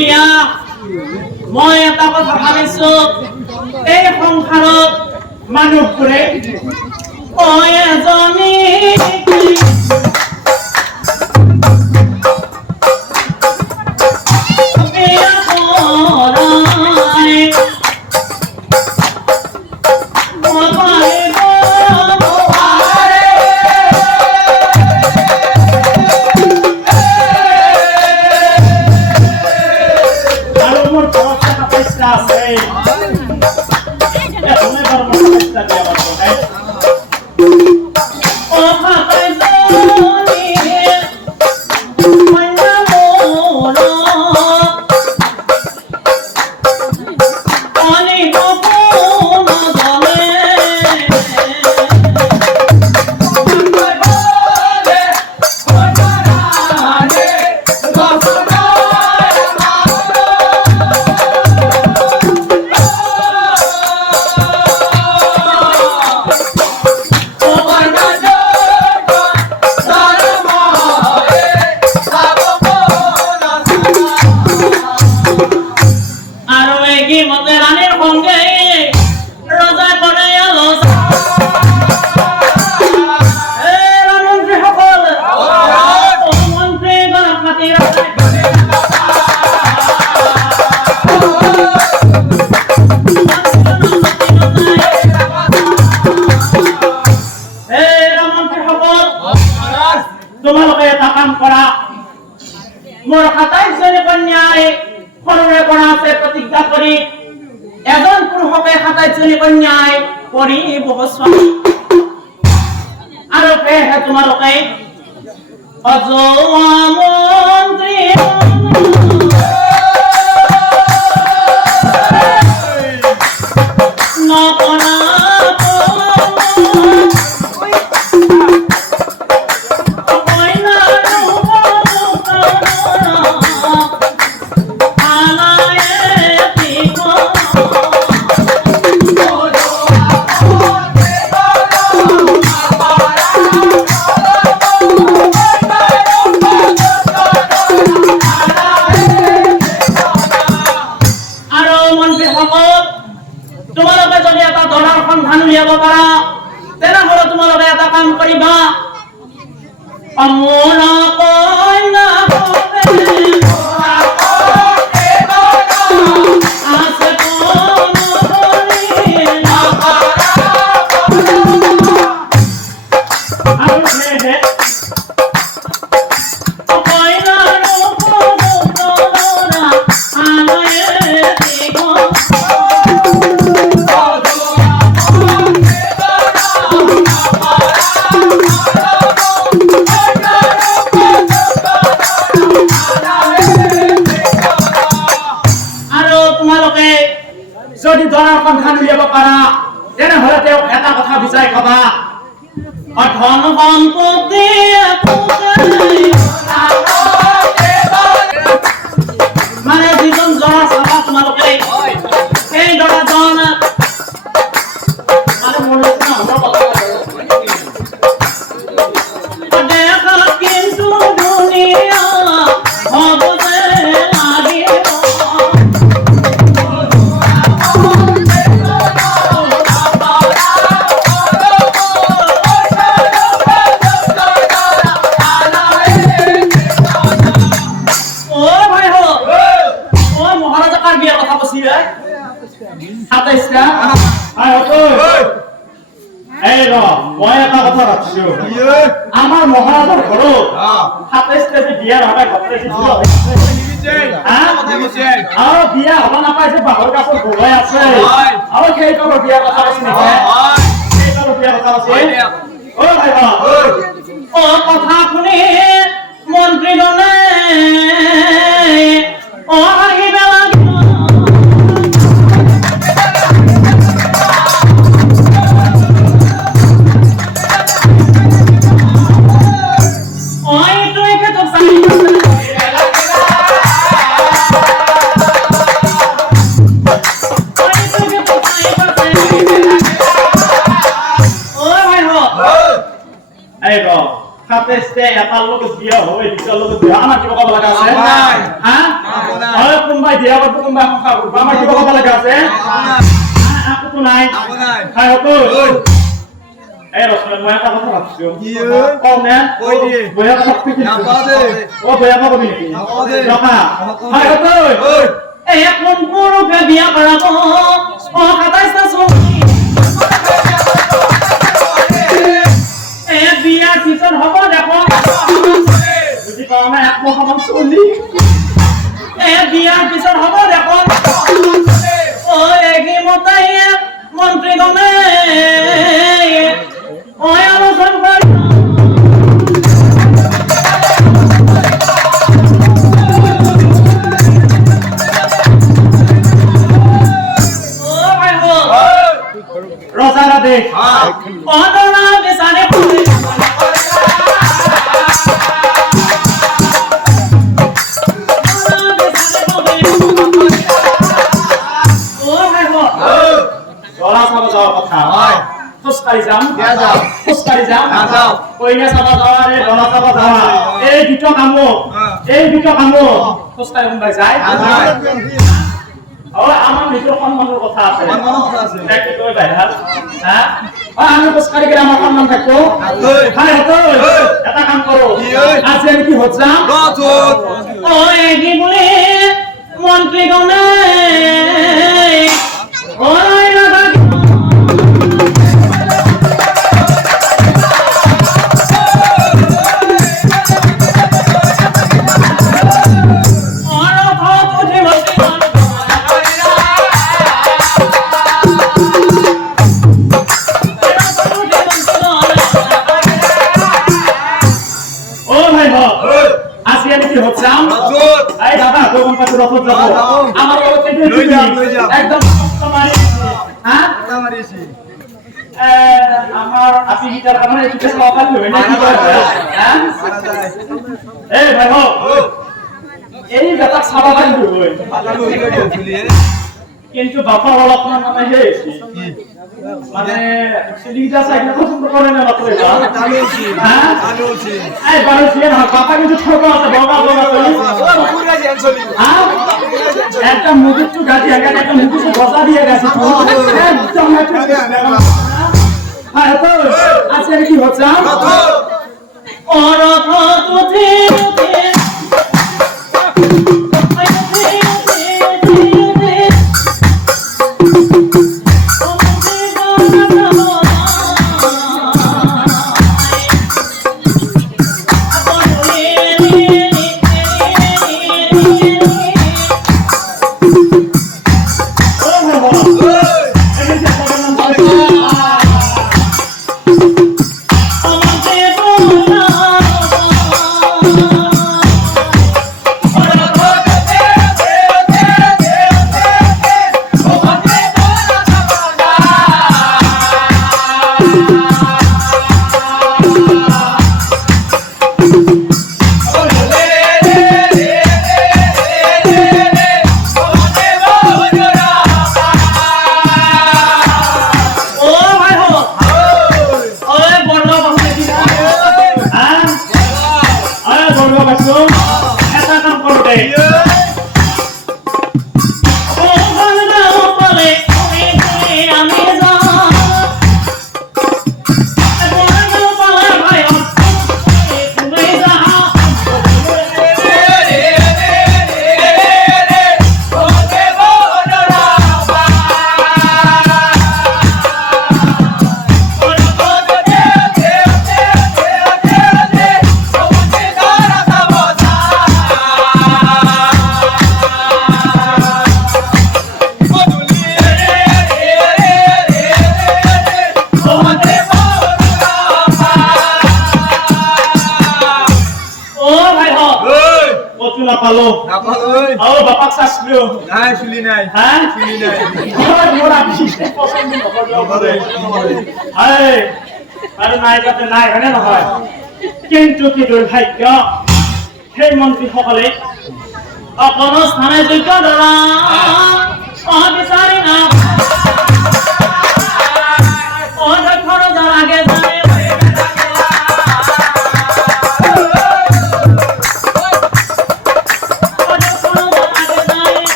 বিয়া মই এটা কথা ভাবিছো এই সংসাৰত মানুহবোৰে মই এজনী তোমালোকে এটা কাম কৰা মোৰ ২৭ জনী কন্যাই সৰুৰে পৰা আছে প্ৰতিজ্ঞা কৰি এজন পুৰুষকে ২৭ জনী কন্যাই কৰিব স্বামী আৰু সেয়েহে তোমালোকে অজোৱা মন্ত্ৰী নপনা তোমালোকে যদি এটা দলৰ সন্ধান উলিয়াব পাৰা তেনেহ'লে তোমালোকে এটা কাম কৰিবা অমূল কন্যা যদি দলৰ সন্ধান উলিয়াব পাৰা তেনেহ'লে তেওঁক এটা কথা বিচাৰি কবা ধন সম্পত্তি মানে যিজন দৰা চাবা তোমালোকে সেই দৰাজন মানে মোৰ নিচিনা হ'ব দেখাত কিন্তু ধুনীয়া হ'ব যে লাগিব আমার মহারাজার ঘর ২৭ বিয়ার হবে আর বিয়া হব নাপাইছে বাহর গাছৰ গোলাই আছে আৰু সেইকাৰণে বিয়াৰ কথা আছে সেইকাৰণে বিয়াৰ কথা আছে ও ভাই ও কথা শুনি মন্ত্ৰীজনে ও আহিব লাগিব এটা লোক বিয়া হয় দুটা লোক বিয়া আমার কি কথা লাগা আছে হ্যাঁ সময় দিয়া করতে তোমরা এখন খাবো আমার কি কথা লেখা আছে আপু তো নাই খাই হতো এই রসমের মায়া কথা ভাবছো কম না কই দি বয়া কথা কি না পাদে ও বয়া কথা বলি না পাদে জমা খাই হতো এই কোন পুরুকে বিয়া করাবো ও কাটাইছা সঙ্গী এই বিয়ার পিছন হব দেখো যদি কামে এক মহামান চলি এই বিয়ার পিছন হব দেখো ও এগি মতাই মন্ত্রী গমে ওই আলোচনা করি রসারা দেখ অনরা বেসারে পড়ে Kuskari jam, kuskari jam, koine sama jawa re, dola sama jawa. Ei duto kamu, kuskari mumbai jai. Oh, আমার নিজের সম্মানের কথা আছে। সম্মানের কথা আছে। কি কই ভাই হ্যাঁ? আমি কুskari করে আমার সম্মান থাকবো। হ্যাঁ হতো। এটা কাম করো। আজ আমি কি হচ্ছাম? রজত। ও এগি বলে মন্ত্রী গনে। ওই রাধা আমার একদম আমার আপনি গিটার আমার একটু সকাল হবে না কি হ্যাঁ এই ভাই এই বেটা সাবা ভাই কিন্তু বাবা বলা আপনার নামে হেছি মানে সিলিটা সাইকেল পছন্দ করে না মাত্র এটা আমি বলছি হ্যাঁ আমি বলছি এই বাড়ি না বাবা কিন্তু ছোট আছে বড় বড় করি ও পুরা জেনসলি হ্যাঁ একটা মুদি একটু গাড়ি একটা মুদি সে বসা দিয়ে গেছে একদম হ্যাঁ তো আজকে কি হচ্ছে অরথ তুতে কিন্তু কি দুর্ভাগ্য সেই মন্ত্রী সকলে অকণ স্থানে যোগ্য ধৰা অবিচাৰি না অধ্যক্ষৰ যাৰ আগে যায়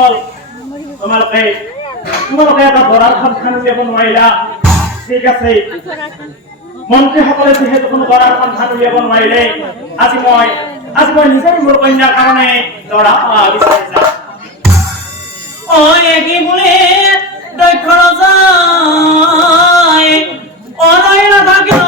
সকল তোমালোকে এটা দৰাৰ সন্ধান উলিয়াব নোৱাৰিলা ঠিক আছে মন্ত্ৰীসকলে যিহেতু কোনো দৰাৰ সন্ধান উলিয়াব নোৱাৰিলে আজি মই নিজে মোৰ কন্যাৰ কাৰণে দৰা বিচাৰি যাম কি বোলে দক্ষ ৰজাই অনয় নাথাকিল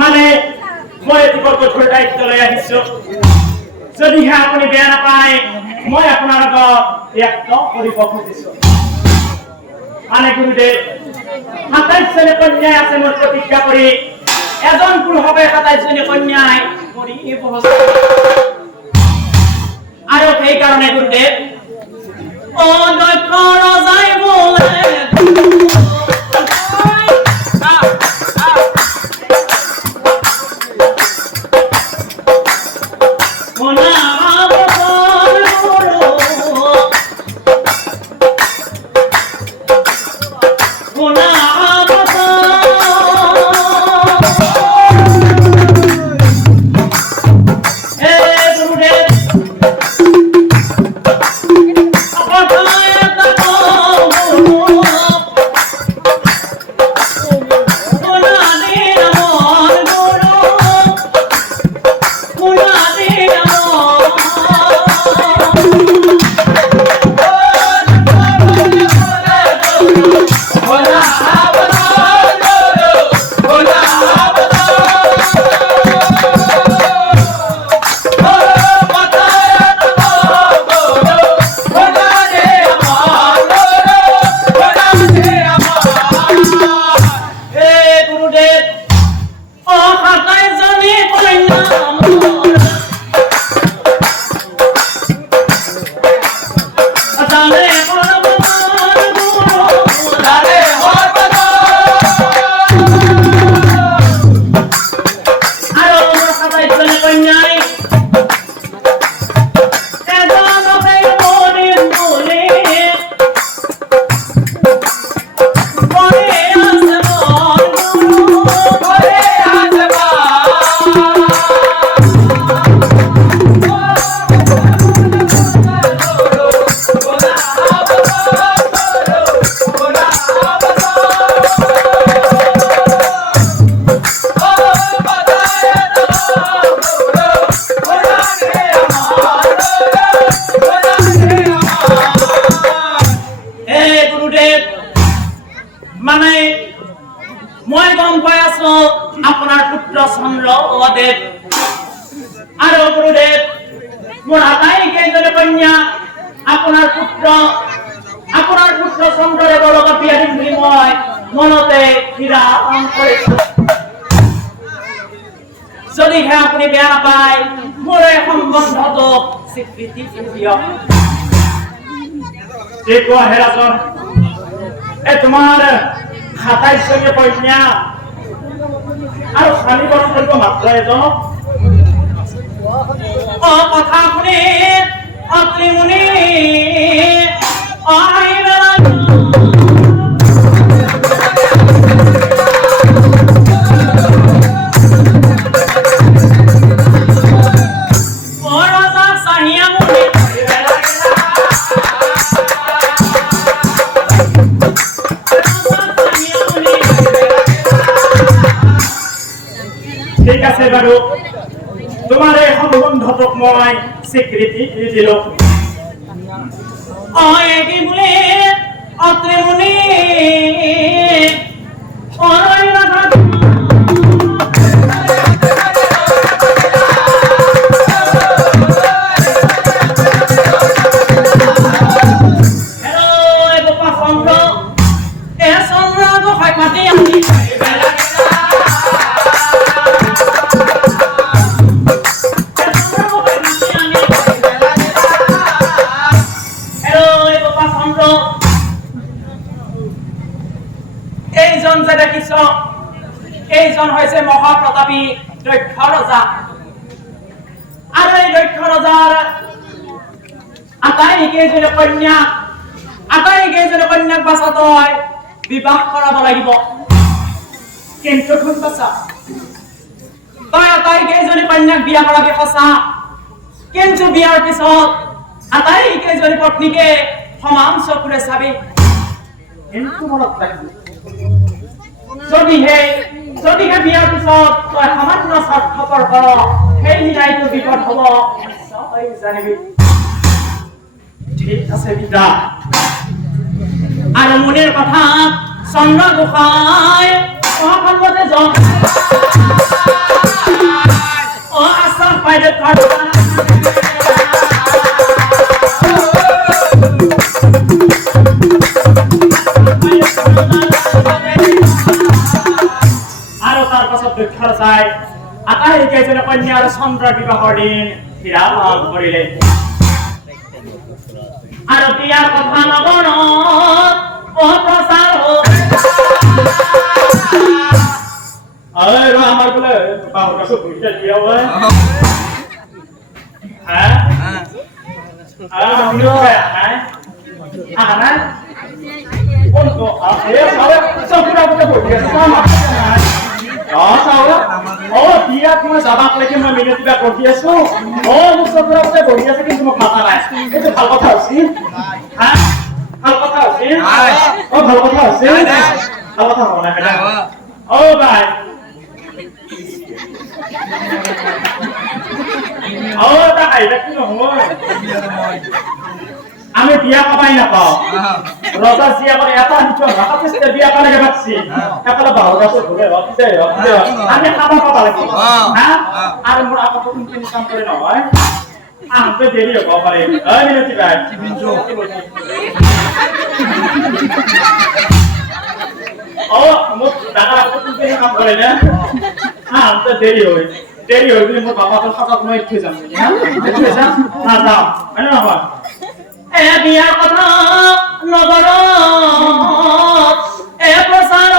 মানে মই এতিকত কঠোৰ দায়িত্ব লৈ আহিছো যদিহে আপুনি বেয়া নাপায় মই আপোনাৰ আগত ব্যক্ত কৰিব খুজিছো মানে গুৰুদেৱ 27 জনী কন্যাই আছে মোৰ প্ৰতিজ্ঞা কৰি এজন পুৰুষকে 27 জনী কন্যাই কৰি আৰু সেইকাৰণে গুৰুদেৱ অনৈক্য ৰজাই বোলে Una গম পাই আছো আপোনাৰ পুত্ৰ চন্দ্ৰদেৱ আৰু গুৰুদেৱ মোৰ আটাইকেইজনী কন্যা আপোনাৰ পুত্ৰ চন্দ্ৰদেৱৰ লগত বিয়া দিম বুলি মই মনতে থিৰাং কৰিছো যদিহে আপুনি বেয়া নাপায় মোৰ এই সম্বন্ধটোক স্বীকৃতি দিয়ক কি কোৱা হে ৰাজন তোমাৰ 27 জনী কন্যা আৰু স্বামী বৰণ কৰিব মাত্ৰ এজনক কথা শুনি অত্ৰি মুনি ঠিক আছে বাৰু তোমাৰ এই সম্বন্ধটোক মই স্বীকৃতি দিলো কি বোলে অত্ৰি মুনি এইজন যে দেখিছ এইজন হৈছে মহাপ্ৰতাপী দক্ষ ৰজা আৰু এই দক্ষ ৰজাৰ আটাইকেইজনী কন্যাক বাছা তই বিবাহ কৰাব লাগিব কিন্তু শুন বাছা তই আটাইকেইজনী কন্যাক বিয়া কৰাবি সঁচা কিন্তু বিয়াৰ পিছত আটাইকেইজনী পত্নীকে সমান চকুৰে চাবি কিন্তু মনত ৰাখিবি যদিহে বিয়াৰ পিছত তই সামান্য স্বাৰ্থপৰ কৰ সেই দিনাইতো বিপদ হব নিশ্চয় জানিবি ঠিক আছে বিদা আৰু মুনিৰ কথা চন্দ্ৰ গোসাঁই সন্মতে যাওঁ আশ্বাস পাই দে আৰু তাৰ পাছত দক্ষ ৰজাই আটাইকেইজনী কন্যা আৰু চন্দ্ৰৰ বিবাহৰ দিন থিৰাং কৰিলে আৰু বিয়াৰ কথা নগৰ অপ্ৰচাৰ আমাৰ বোলে বাহুৰ কাছত ভৰিটা দিয়া হয় বিয়াত মই যাবাক লৈকে মই মিনতি বা কৰি আছো মোক চকুৰা বহি আছে কিন্তু মোক মাতা নাই এইটো ভাল কথা হৈছে ভাল কথা হৈছে ভাল কথা হৈছে ভাল কথা হোৱা নাই বাই আমি বিয়া কামাই নাপাও ৰজা জিয়া করে এটা নিচো হাতে বিয়া কামাই পাচ্ছি একালে বাহুর কাছে ঘুরে আমি খাবার পাবা লাগিব হ্যাঁ আর মোর আপা কোন কিন কাম করে না হয় আমতে দেরি হব পারে এই মিনতি ভাই ও মোর দাদা কোন কিন কাম করে না আমতে দেরি হয় বলে মোর বাবা তো খাতা কোনো ইচ্ছে যাম হ্যাঁ ইচ্ছে যাম না যাও মানে না হয় বিয়াৰ কথা নগৰ প্ৰচাৰ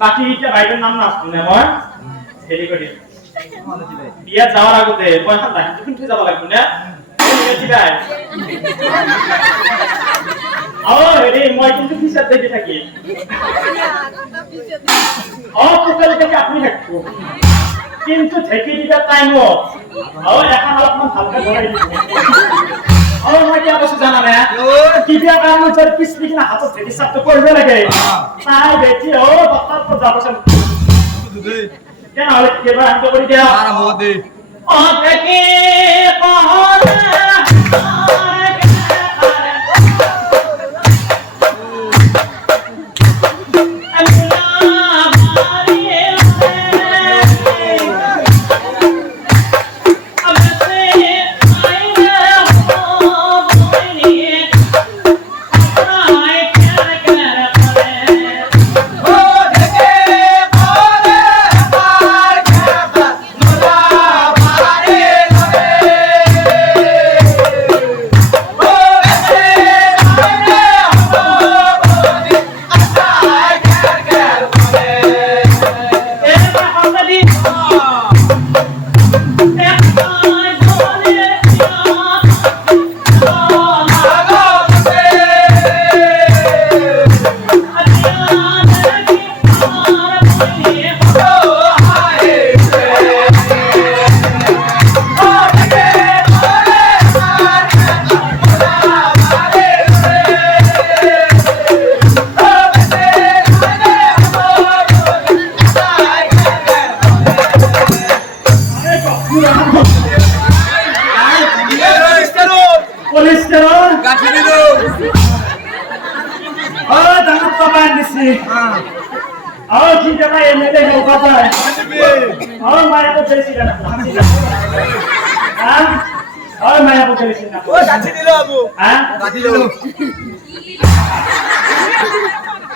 বাকি বাইরের নাম না শুনে আমার হেরি করি বিয়া যাওয়ার আগতে পয়সা দাহি কিন্তু যাব লাগবে না হেরি মই কিন্তু পিছের দিকে থাকি পুকুরের দিকে আপনি থাকবো কিন্তু ঠেকি দিবে টাইমও এখন অলপমান ভালকে ধরাই দিব মই কি অবশ্য জানা না কিবা কারণে যদি পিছলি কিনা হাতত ঠেকি চাপটো করবে লাগে তাই বেটি বক্তার তো যাবছেন কেন হলে কেবা আনতে করে দিয়া আরম্ভ দে ঠেকি কহলে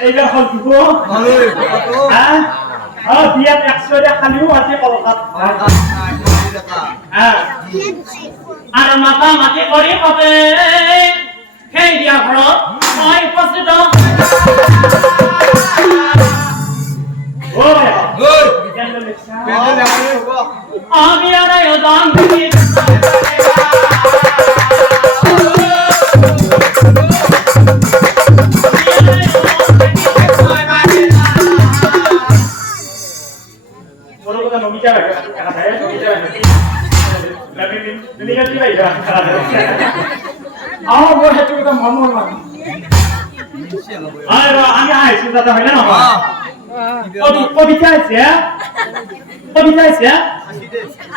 এইবার হল দিব বিয়াত 100 টাকা খালিও আছে কলকাত আর মাথা মাটি কৰি পাবে সেই বিয়া ঘৰত মই উপস্থিত আমি আর আয়োজন আমি আইছি দাদা হয় না কবিতা আছে কবিতা আছে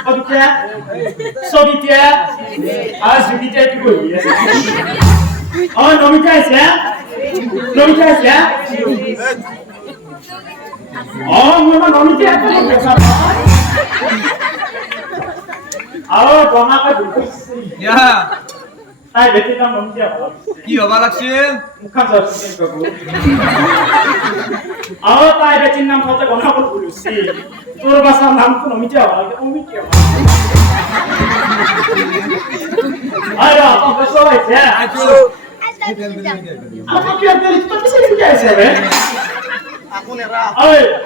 কবিতা সবিতা আর সুবিতা কি বলি নমিতা আছে নমিতা আছে মোর নমিতা আছে বনাকে বুঝছি তাই বেটি নাম নমিতা কি হবা লাগছিল মুখান যাচ্ছেন বাবু তাই বেটির নাম কত গণাবল বলছি তোর বাসার নাম তো নমিতা হবে অমিতা আরে আপনি বসো আইছে আইছো আপনি কি আপনি তো কিছু লিখে আইছে রে আপুনেরা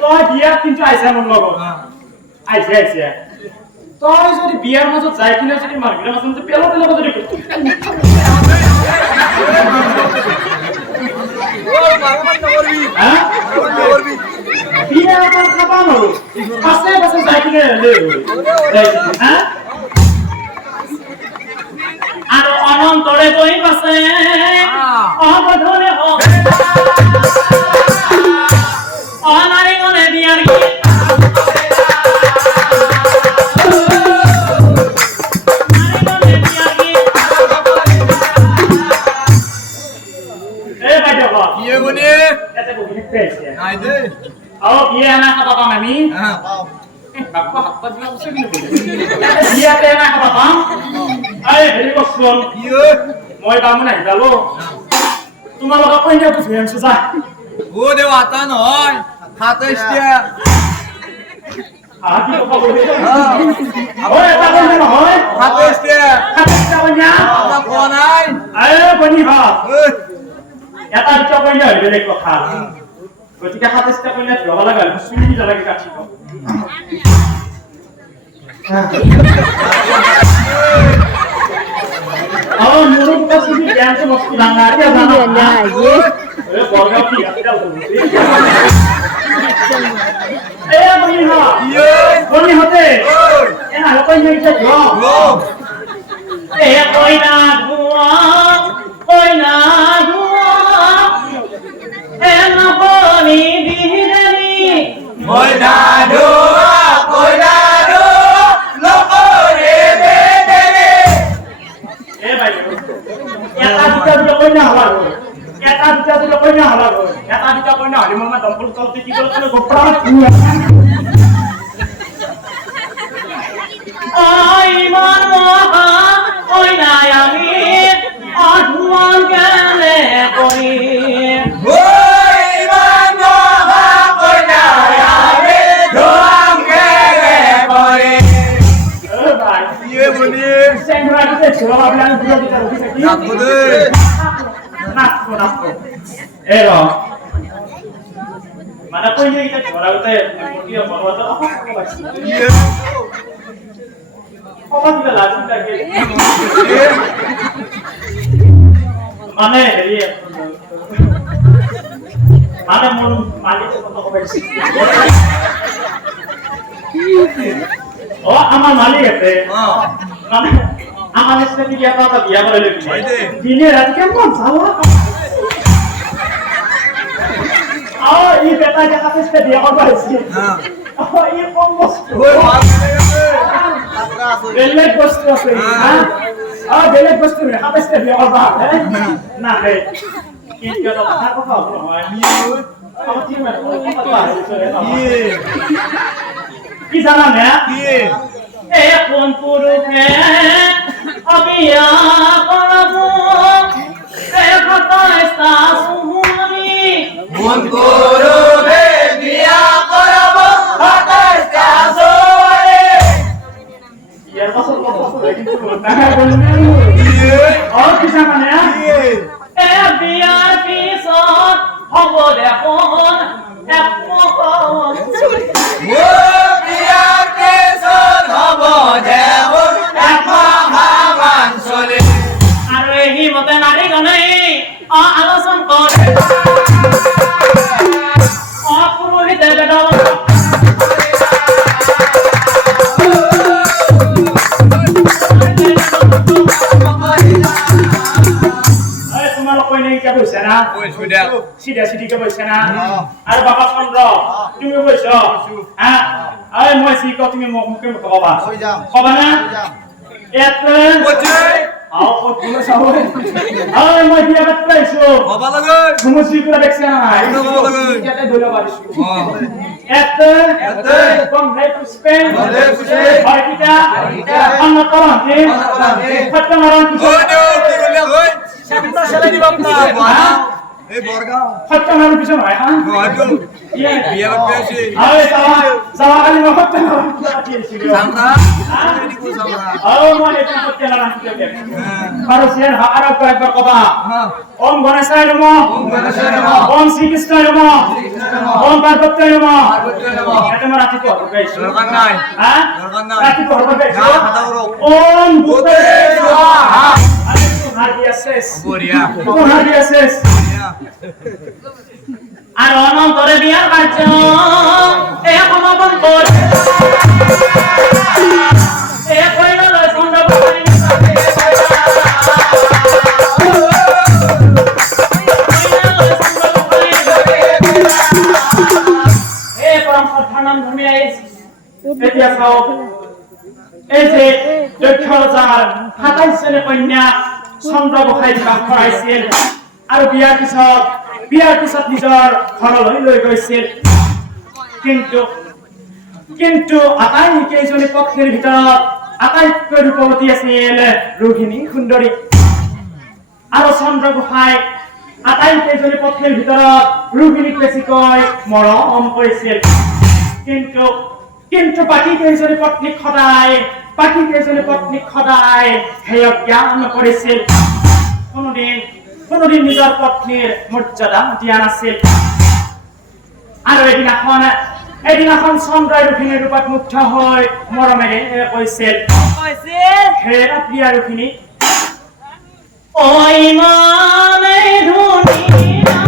তো বিয়ার কিন্তু আইছে মন লগত আইছে আইছে তোর যদি বিয়ার মাজত যাই কিনা যদি মার্কেটের মাজত পেলো পেলো যদি করতে বিয়া আমার খাবানো পাশে পাশে যাই কিনা লে আর অনন্তরে কই পাশে অবধনে হোক অনারে গনে বিয়ার কি বিয়া anak apa Pak Mami? Aku apa juga usah gini. Biya anak apa Pak? Heৰি কচোন মই কামো নাই যালো তোমাৰ লগত কৈ দিয়া তো ফ্ৰেন্ড সুজা ও দেৱাতা নহয় হাতে ইষ্টিয়া কি কথা কইছে এটা বন্ধ নহয় হাতে ইষ্টিয়া বন্ধা আপনা কোৱা নাই বনি ভা এটা দুটা কইলে হইবে দেখ কথা গতিকে হাতেষ্টা কইলে ধৰব লাগা চুলি লাগে কাটিব মুরুখ তুমি জ্ঞানকে বস্তু ভাঙা আর জানো না এ বড়গাঁও কি আছে এ বনি হতে এ না কই নেই যে এ কই না এ না বনি বিহরানি কইনা ধোয়া লোকরে বেদরে এ ভাই এটা দিতে কই না হলা এটা দিতে কই না হলা এটা দিতে কই না হলি মামা দম্পল চলতে কি করে গোপড়া আই মান মহা ওই না আমি আধুয়ান গেলে কই ওই বান্দা কইনা আরে ধোয়াম গেলে করে এ ভাই ইয়ে বলি সেংরা দিতে ছোড়া বাবলান পুরো দিতে রুকি কি নাকো দে নাকো এ র মানে কই নিয়ে গিয়ে ছোড়া উতে মুটি বড় তো ইয়ে কত দিলা লাজিন লাগে মানে হেৰি মানে মোৰ মালিক কত কবাইছে ও আমার মালিক আছে মানে আমার সাথে বিয়া কথা বিয়া করে লইছে দিনে রাত কেমন যাওয়া এই বেটা যে কাছে বিয়া করবা হইছে এই কম বস্তু ওই মার বেলেগ বস্তু আছে হ্যাঁ বেলেগ বস্তু রে কাছে বিয়া করবা না হে কিন্তু কথা কথা হয় আমার কি মানে কথা হইছে কি জানা না এ কোন পুরুষে অবিয়া করবো এ কথা শাশুড়ি মন করবে বিয়া করব হাতাস্তা সোরে ইয়ার পাশে কথা কিন্তু না বললে আর কি জানা না এ বিয়ার পিছত হব দেখোন এক মকন ও বিয়া কেসন হব দেব এক মহামান চলে আৰু এই মতে নাৰী গণই আলোচন কৰে পুৰোহিতে বেদম তোমালোক কই নাই কিয় কৈছা না কইছো দে সিধা সিধিকে কৈছা না আৰু বাবা চন্দ্ৰ তুমি কৈছ হা আই মই সি ক তুমি মুখে কবা কই যাম কবা না এতে কইছে আও কত চাও আই মই বিয়া বাত পাইছো বাবা লাগে সমস্যা করে দেখছ না বাবা লাগে ইয়াতে দইলা বাড়িছো এতে এতে from left to Spain From left to Spain Harikita Harikita Anna Kalanti Kalanti Fatamaran ওই নো কি কইলা কই সেটা সেলাই দিবাম না বাবা এই বরগাঁও Fatamaran পিছন হয় হ্যাঁ হয়তো বিয়া বাপেছি আরে যাওয়া খালি মহত্ব সামরা এডি কো সামরা আও মানে এটা ফতমারান পিছন পারসিয়ান আরব কয়েকবার কথা ওম গণেশায় নমঃ ওম গণেশায় নমঃ ওম শ্রীকৃষ্ণায় নমঃ ওম পার্বত্যায় নমঃ পার্বত্যায় নমঃ এটা আমার রাতি পড়ব গাইছো দরকার নাই হ্যাঁ দরকার নাই রাতি পড়ব গাইছো না কথা বলো ওম বুতে স্বাহা হাদিয়া শেষ বড়িয়া হাদিয়া শেষ আর অনন্তরে বিয়ার কার্য এ সমাপন কর এ কইল লয় চন্দ্র বাড়ি এ পরম সত্যানন্দ ধর্মী আইস এতিয়া চাও এই যে দক্ষযাৰ 27 জনী কন্যা চন্দ্ৰ গোসাঁই বিবাহ কৰাইছিল আৰু বিয়াৰ পিছত নিজৰ ঘৰলৈ লৈ গৈছিল কিন্তু আটাইকেইজনী পত্নীৰ ভিতৰত আটাইতকৈ ৰূপৱতী আছিল ৰোহিণী সুন্দৰী আৰু চন্দ্ৰ গোসাঁই আটাইকেইজনী পত্নীৰ ভিতৰত ৰোহিণীক বেছিকৈ মৰম কৰিছিল কিন্তু বাকী কেইজনী পত্নীক সদায় হেয় জ্ঞান কৰিছিল কোনোদিন নিজৰ পত্নীৰ মৰ্যাদা দিয়া নাছিল আৰু এদিনাখন চন্দ্ৰই ৰোহিণীৰ ৰূপত মুগ্ধ হৈ মৰমেৰে কৈছিল হে প্ৰিয়া ৰোহিণী ওই মানে দুনিয়া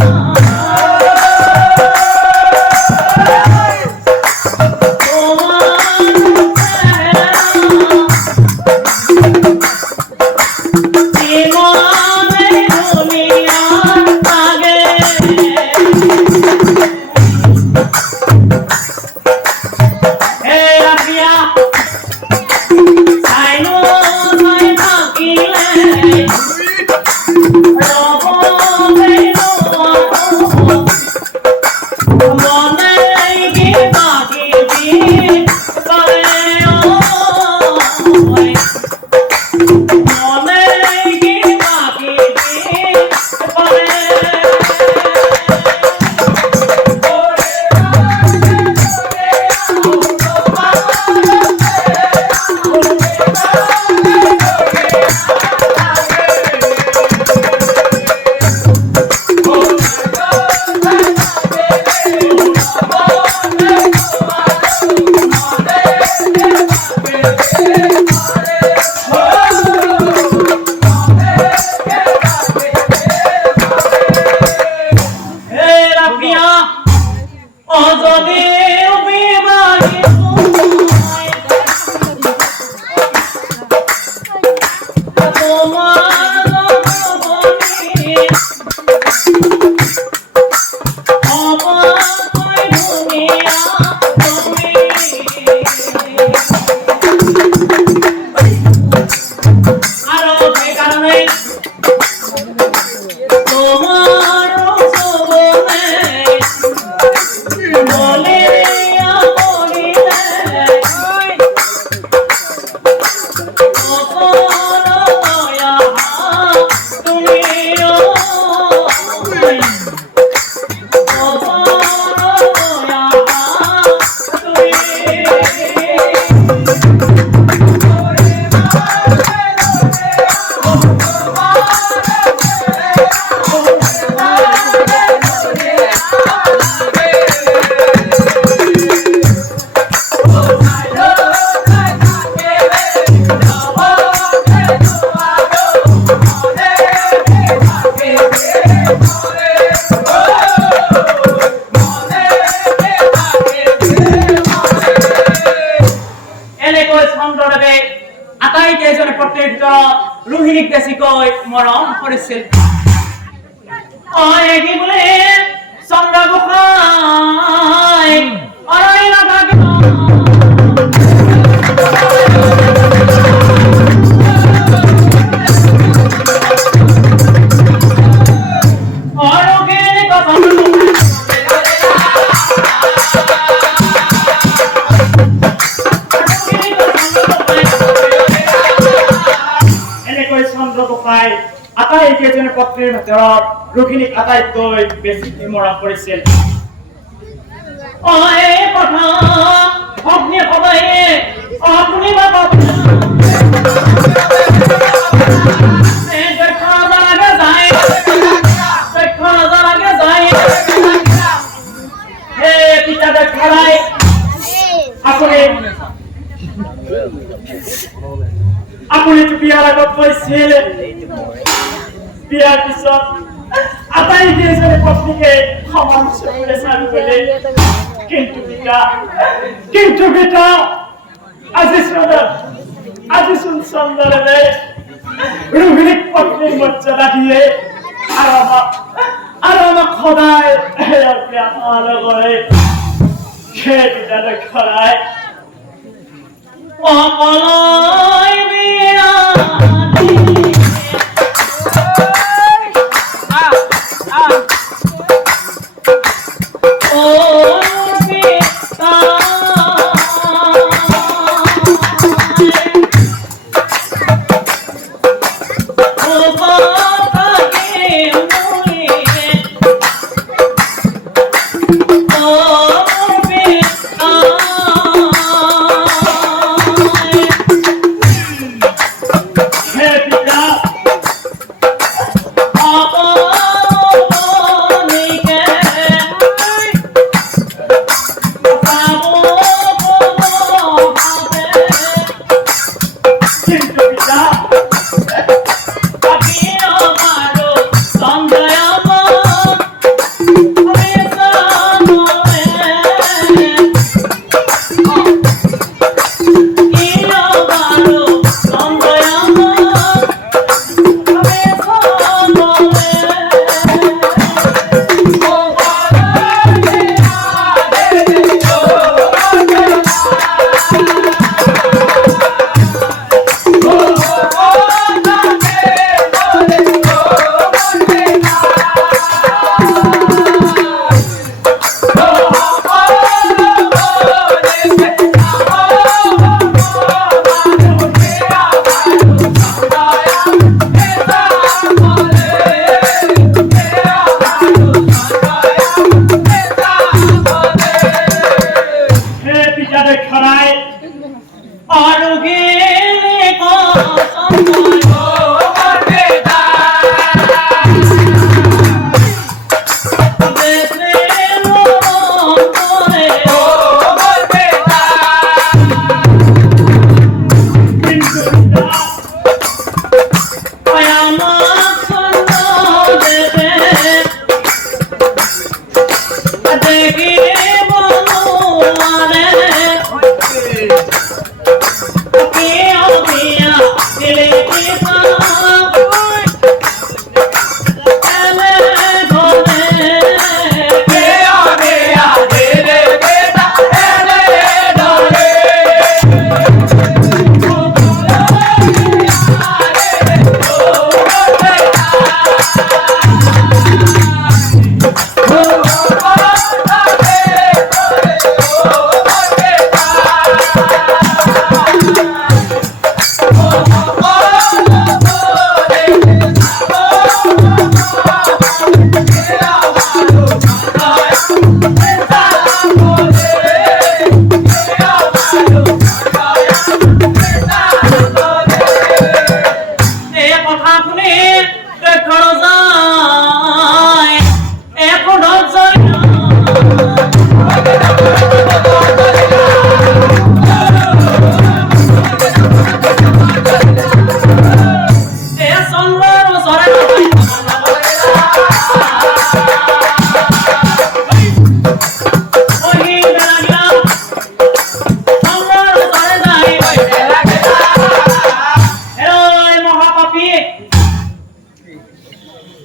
रोहिणी बेसिকৈ মৰম কৰিছিল অই কি বোলে চন্দ্ৰ গোসাঁই অৰাই নাথাকে আটাই কেইজনে পত্নীৰ ভিতৰত ৰোহিণীক আটাইতকৈ বেছি মৰম কৰিছিল অই কথা অগ্নি সদায় আপুনি বাবা আপুনি বিয়াৰ আগত কৈছিল বিয়াৰ পিছত আটাই কেইজনে পত্নীকে সমান চকুৰে চালি গ'লে কিন্তু বেটা আজি চোন চন্দ্ৰদেৱে ৰোহিণীক পত্নীৰ মৰ্যাদা দিয়ে আৰু আমাক সদায় ভালো কৰে সেইটা দেখায় অকলয়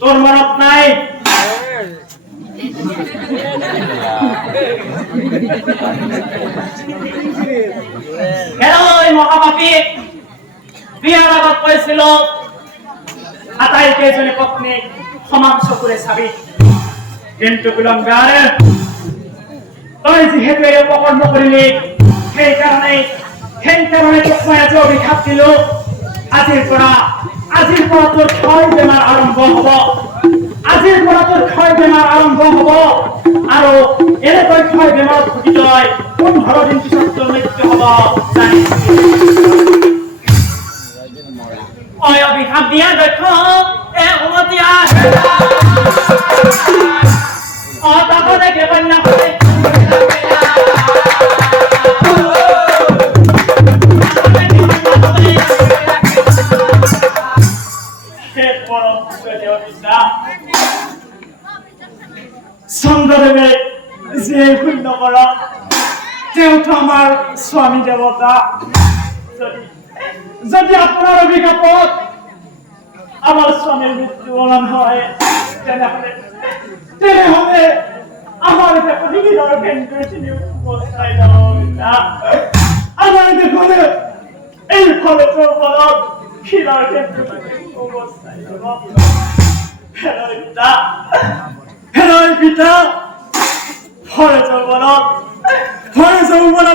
তোর মনত নাই এই মহাপাপী বিয়ার আগত কৈছিল আটাইকেইজনী পত্নী সমান চকুৰে চাবি কিন্তু বিলম্বাৰে তই যিহেতু এই অপকৰ্ম কৰিলি সেইকাৰণে তোক মই আজি অভিশাপ দিলো আজিৰ পৰা তোৰ ক্ষয় বেমাৰ আৰম্ভ হব আৰু এনেকৈ ক্ষয় বেমাৰত ভুগি তই 15 দিন পিছত তোৰ মৃত্যু হব অভিশাপ দিয়া দক্ষ উমতিয়া তাকো দেখে কন্যা চন্দ্ৰদেৱে যে শূন্য কৰা তেওঁতো আমাৰ স্বামী দেৱতা যদি আপোনাৰ অভিশাপত আমার স্বামীর মৃত্যুবরণ হয় তেনেহলে আমার হৃদয় কেন্দ্রে তিনি অবস্থায় আমার দেখুন এই খরচের ফলত হৃদয় কেন্দ্র অবস্থায় হেরয় পিতা খরচের ফলত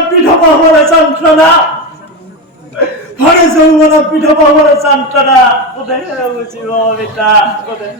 পিঠা পাবলে যন্ত্রণা পিঠা পাবলে যন্ত্রণা কোথায় বুঝিব পিতা কোথায়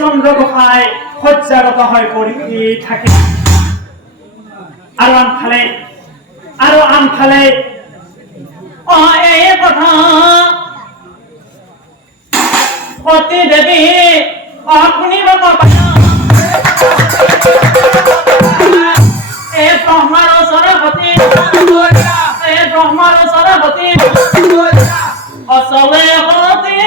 চন্দ্ৰ গোসাঁই সজ্জাগত হৈ পৰি থাকে আৰু আনফালে এই কথা সতী দেৱী শুনিব এই ব্ৰহ্মাৰ সৰস্বতী অচলে সতী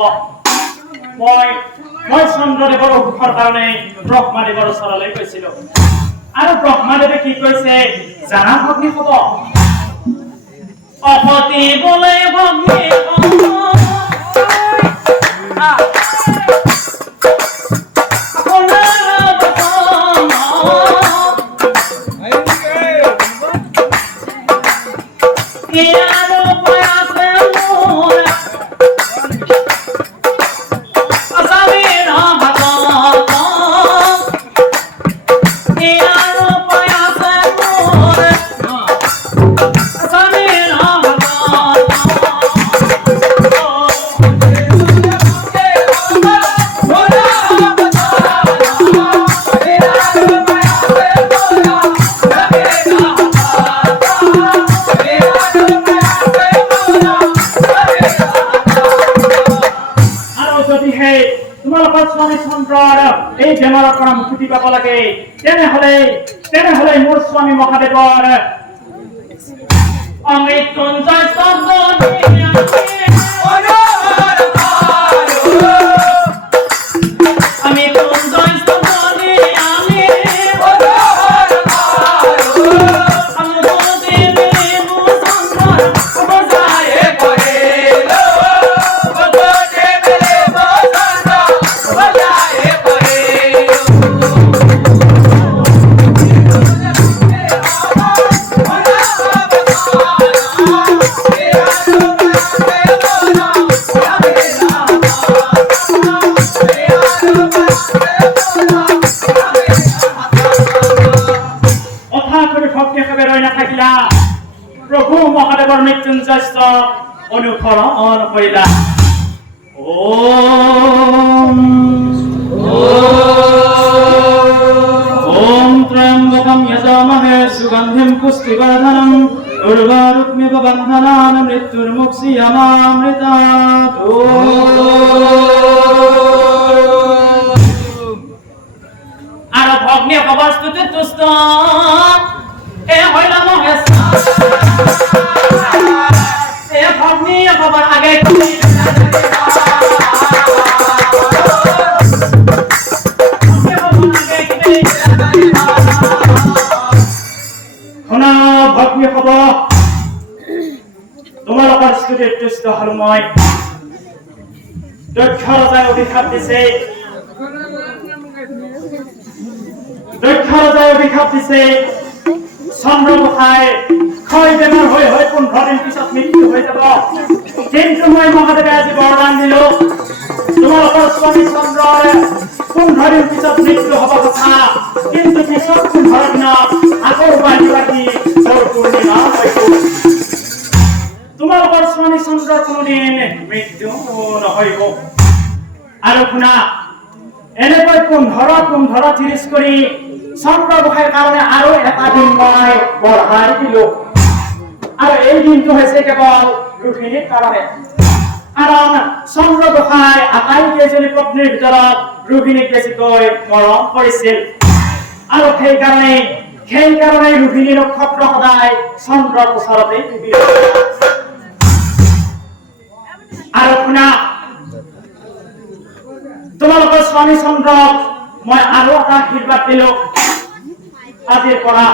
মই চন্দ্ৰদেৱৰ অসুখৰ কাৰণে ব্ৰহ্মাদেৱৰ ওচৰলৈ গৈছিলো আৰু ব্ৰহ্মাদেৱে কি কৈছে জানা ভগ্নী হ'ব অপতি বলে ভগ্নী এই বেমাৰৰ পৰা মুক্তি পাব লাগে তেনেহলে মোৰ স্বামী মহাদেৱৰ অমৃত্যুঞ্জয় শব্দ আমি তুঞ্জয় শব্দ আমি প্ৰভু মহাদেৱৰ মৃত্যুঞ্জয় অনুসৰণ কৰিলা ওম ত্ৰয়ম্বকম যজামহে সুগন্ধিম পুষ্টিবৰ্ধনম উৰ্বাৰুকমিব বন্ধনান মৃত্যুৰ্মুক্ষীয়মামৃতাৎ আৰু ভগ্নী হবৰ স্তুতি তুষ্ট এ হইল মহেশ এ ভগ্নী হবৰ আগে শুনা ভগ্নী হব তোমালোকৰ স্তুতিত তুষ্ট হল মই দক্ষ ৰজাই অভিশাপ দিছে চন্দ্ৰ গোসাঁই ক্ষয় বেমাৰ হৈ 15 দিন পিছত মৃত্যু হৈ যাব কিন্তু মই মহাদেৱে আজি বৰদান দিলো তোমালোকৰ স্বামী চন্দ্ৰৰ 15 দিন পিছত মৃত্যু হ'ব কথা কিন্তু পিছত 15 দিনত আকৌ বাঢ়ি পূৰ্ণিমা হ'ব তোমালোকৰ স্বামী চন্দ্ৰৰ কোনোদিন মৃত্যু নহব আৰু শুনা এনেকৈ 15 কৰি চন্দ্ৰ গোসাঁইৰ কাৰণে আৰু এটা দিন মই বঢ়াই দিলো আৰু এই দিনটো হৈছে কেৱল ৰোহিণীৰ কাৰণে কাৰণ চন্দ্ৰ গোসাঁই আটাইকেইজনী পত্নীৰ ভিতৰত ৰোহিণীক বেছিকৈ মৰম কৰিছিল আৰু সেইকাৰণে ৰোহিণী নক্ষত্ৰ সদায় চন্দ্ৰৰ ওচৰতে আৰু শুনা তোমালোকৰ স্বামী চন্দ্ৰক মই আৰু এটা আশীৰ্বাদ দিলো আজিৰ পৰা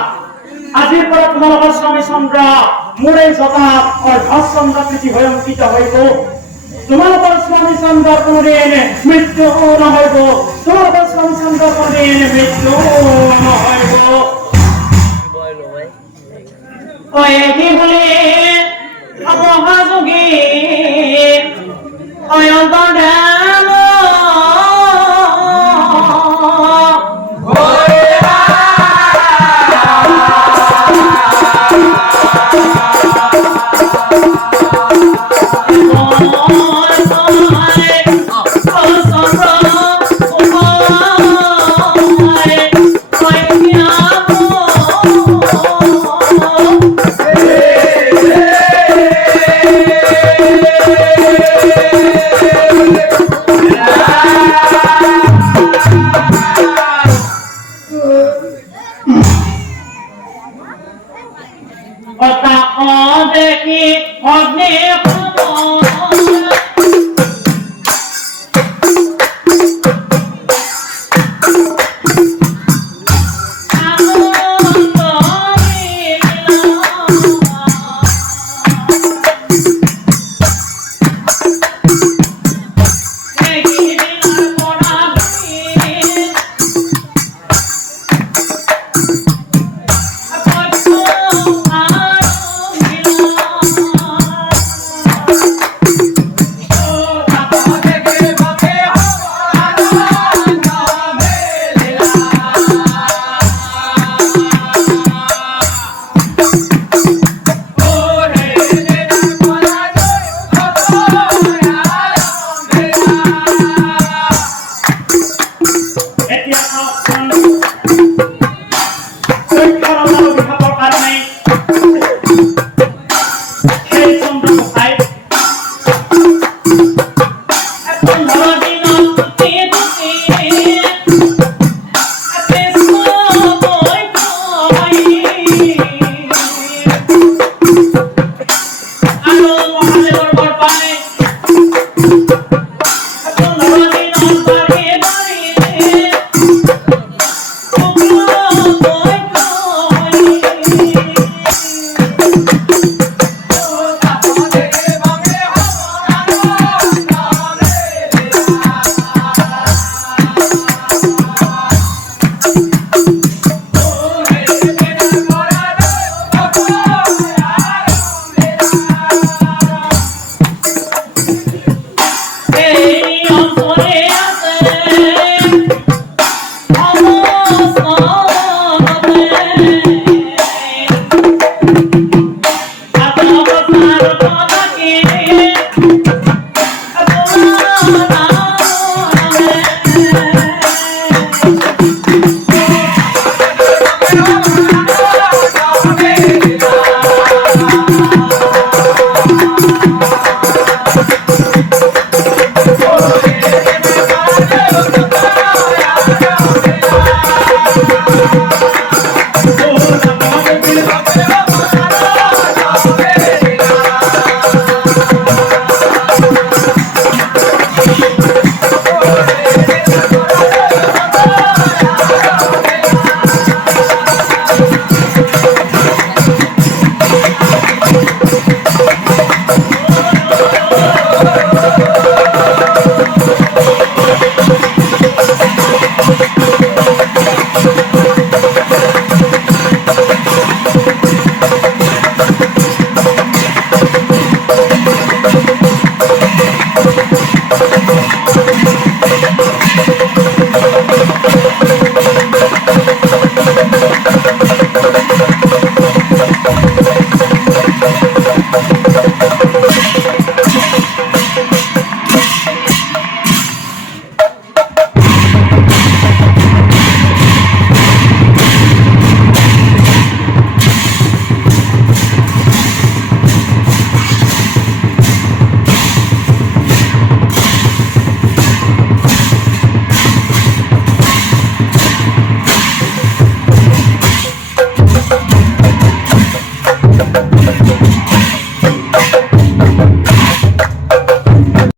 তোমালোকৰ স্বামী চন্দ্ৰ মোৰ এই জটাত অৰ্ধচন্দ্ৰ কৃতি হৈ অংকিত হইব তোমালোকৰ স্বামী চন্দ্ৰৰ কোনোদিন মৃত্যু নহব তোমালোকৰ স্বামী চন্দ্ৰৰ কোনোদিন মৃত্যু নহব কি বুলি অপহাযোগী একদম ভালো